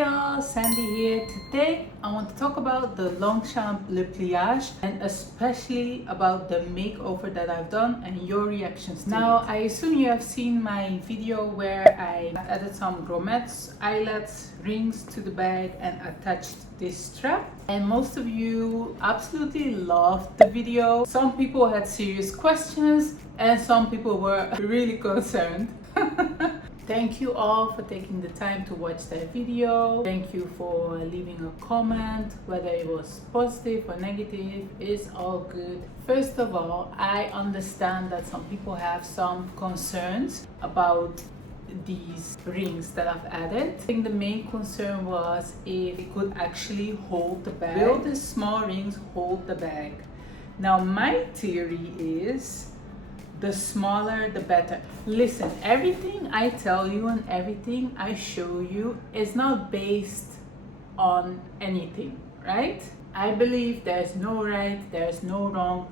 Hey y'all, Sandy here. Today I want to talk about the Longchamp Le Pliage and especially about the makeover that I've done and your reactions to it. I assume you have seen my video where I added some grommets, eyelets, rings to the bag and attached this strap. And most of you absolutely loved the video. Some people had serious questions and some people were really concerned. Thank you all for taking the time to watch that video. Thank you for leaving a comment, whether it was positive or negative, it's all good. First of all, I understand that some people have some concerns about these rings that I've added. I think the main concern was if it could actually hold the bag. Will the small rings hold the bag? Now my theory is the smaller the better. Listen, everything I tell you and everything I show you is not based on anything, right? I believe there's no right, there's no wrong.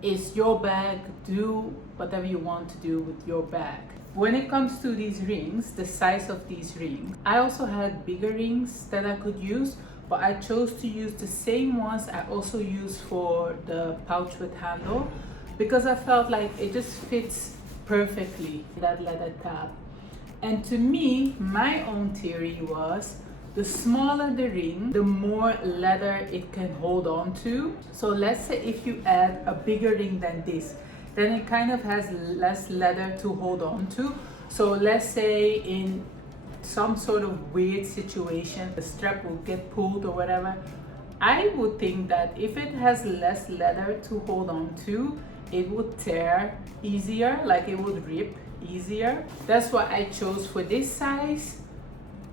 It's your bag. Do whatever you want to do with your bag. When it comes to these rings, the size of these rings, I also had bigger rings that I could use, but I chose to use the same ones I also use for the pouch with handle, because I felt like it just fits perfectly, that leather tab. And to me, my own theory was the smaller the ring, the more leather it can hold on to. So let's say if you add a bigger ring than this, then it kind of has less leather to hold on to. So let's say in some sort of weird situation, the strap will get pulled or whatever. I would think that if it has less leather to hold on to, it would tear easier, like it would rip easier. That's why I chose for this size,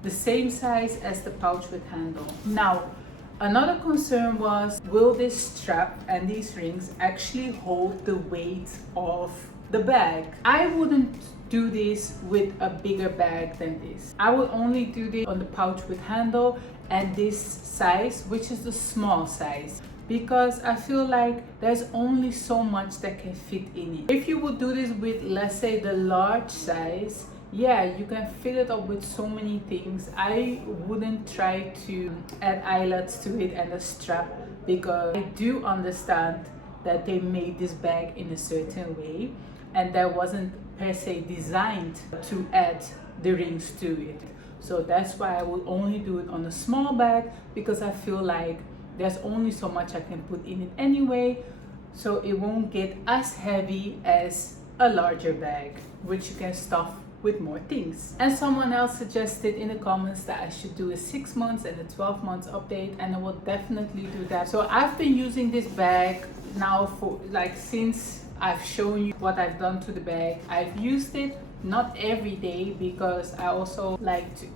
the same size as the pouch with handle. Now, another concern was, will this strap and these rings actually hold the weight of the bag? I wouldn't do this with a bigger bag than this. I would only do this on the pouch with handle and this size, which is the small size, because I feel like there's only so much that can fit in it. If you would do this with, let's say, the large size, yeah, you can fill it up with so many things. I wouldn't try to add eyelets to it and a strap, because I do understand that they made this bag in a certain way and that wasn't per se designed to add the rings to it. So that's why I would only do it on a small bag, because I feel like there's only so much I can put in it anyway, so it won't get as heavy as a larger bag, which you can stuff with more things. And someone else suggested in the comments that I should do a 6 months and a 12 months update, and I will definitely do that. So I've been using this bag now for like since I've shown you what I've done to the bag. I've used it not every day, because I also like to,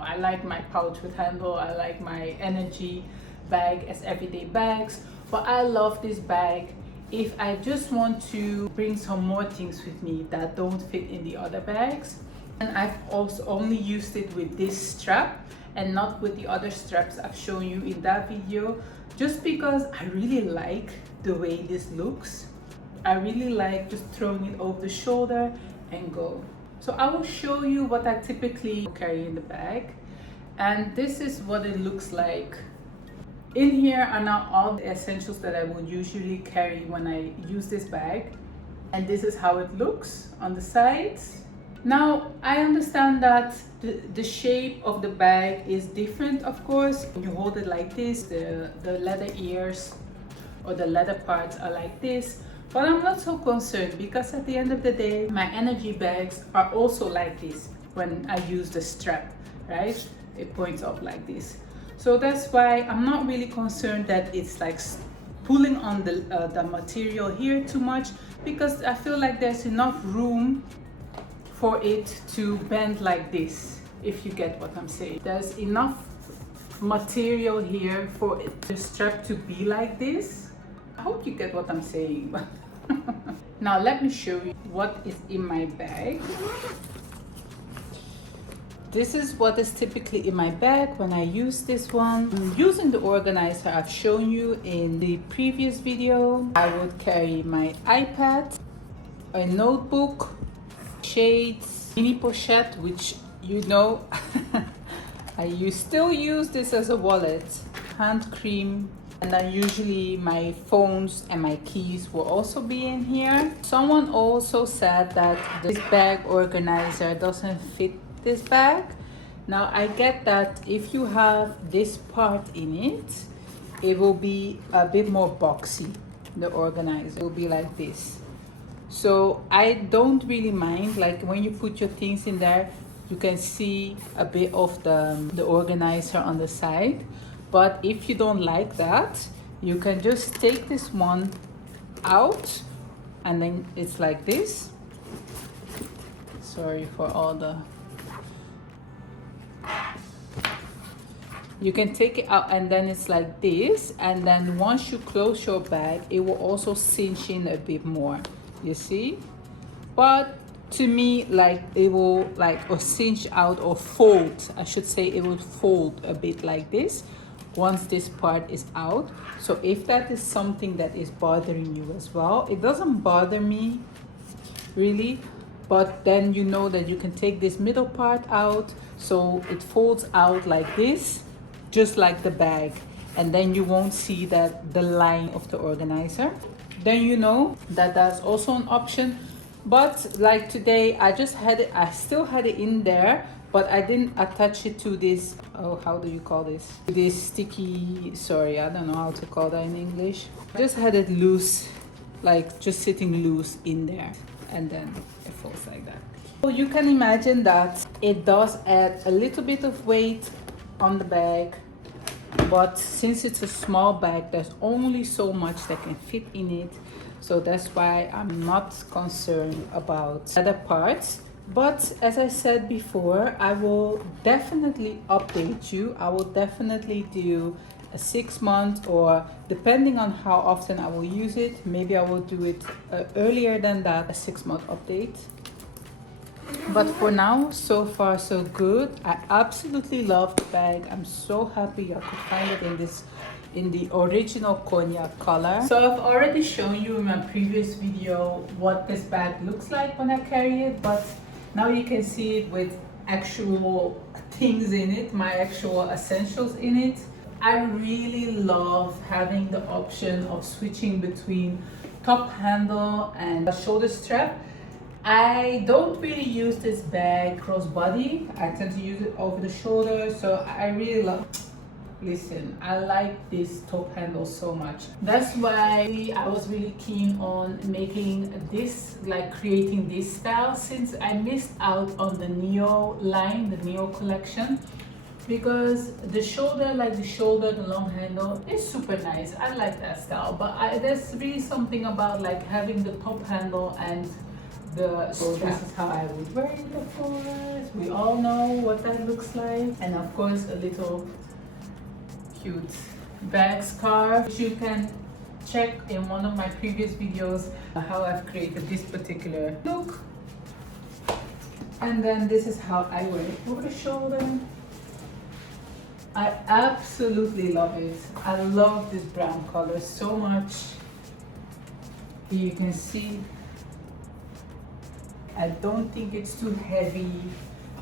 I like my pouch with handle, I like my energy bag as everyday bags, but I love this bag if I just want to bring some more things with me that don't fit in the other bags. And I've also only used it with this strap and not with the other straps I've shown you in that video, just because I really like the way this looks. I really like just throwing it over the shoulder and go. So I will show you what I typically carry in the bag, and this is what it looks like. In here are now all the essentials that I would usually carry when I use this bag, and this is how it looks on the sides. Now I understand that the shape of the bag is different, of course. When you hold it like this, the leather ears or the leather parts are like this, but I'm not so concerned, because at the end of the day my energy bags are also like this. When I use the strap, right, it points up like this. So that's why I'm not really concerned that it's like pulling on the material here too much, because I feel like there's enough room for it to bend like this, if you get what I'm saying. There's enough material here for the strap to be like this. I hope you get what I'm saying. Now let me show you what is in my bag. This is what is typically in my bag when I use this one. Using the organizer I've shown you in the previous video, I would carry my iPad, a notebook, shades, mini pochette, which still use this as a wallet, hand cream, and then usually my phones and my keys will also be in here. Someone also said that this bag organizer doesn't fit this bag. Now I get that if you have this part in it, it will be a bit more boxy. The organizer will be like this. So I don't really mind, like when you put your things in there, you can see a bit of the organizer on the side. But if you don't like that, you can just take this one out and then it's like this. Sorry for all the... You can take it out and then it's like this, and then once you close your bag, it will also cinch in a bit more, you see? But to me, like it will like or cinch out or fold, I should say, it will fold a bit like this once this part is out. So if that is something that is bothering you as well, it doesn't bother me really, but then you know that you can take this middle part out, so it folds out like this, just like the bag, and then you won't see that the line of the organizer. Then you know that that's also an option. But like today, I just had it, I still had it in there, but I didn't attach it to this, oh, how do you call this? This sticky, sorry, I don't know how to call that in English. I just had it loose, like just sitting loose in there, and then it falls like that. So you can imagine that it does add a little bit of weight on the bag, but since it's a small bag, there's only so much that can fit in it. So that's why I'm not concerned about other parts. But as I said before, I will definitely update you. I will definitely do a 6 month, or depending on how often I will use it, maybe I will do it earlier than that, a 6 month update. But for now, so far so good. I absolutely love the bag. I'm so happy I could find it in the original cognac color. So I've already shown you in my previous video what this bag looks like when I carry it, but now you can see it with actual things in it, my actual essentials in it. I really love having the option of switching between top handle and shoulder strap. I don't really use this bag crossbody. I tend to use it over the shoulder, so I really love... Listen, I like this top handle so much. That's why I was really keen on making this, like creating this style, since I missed out on the Neo line, the Neo collection. Because the shoulder, the long handle is super nice. I like that style, but there's really something about like having the top handle and the strap. So this is how I would wear it, of course. We all know what that looks like. And of course, a little cute bag scarf, which you can check in one of my previous videos how I've created this particular look. And then this is how I wear it over the shoulder. I absolutely love it. I love this brown color so much. Here you can see, I don't think it's too heavy.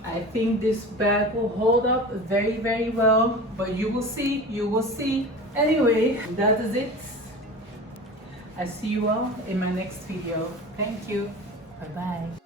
I think this bag will hold up very, very well, but you will see, you will see. Anyway, that is it. I see you all in my next video. Thank you. Bye-bye.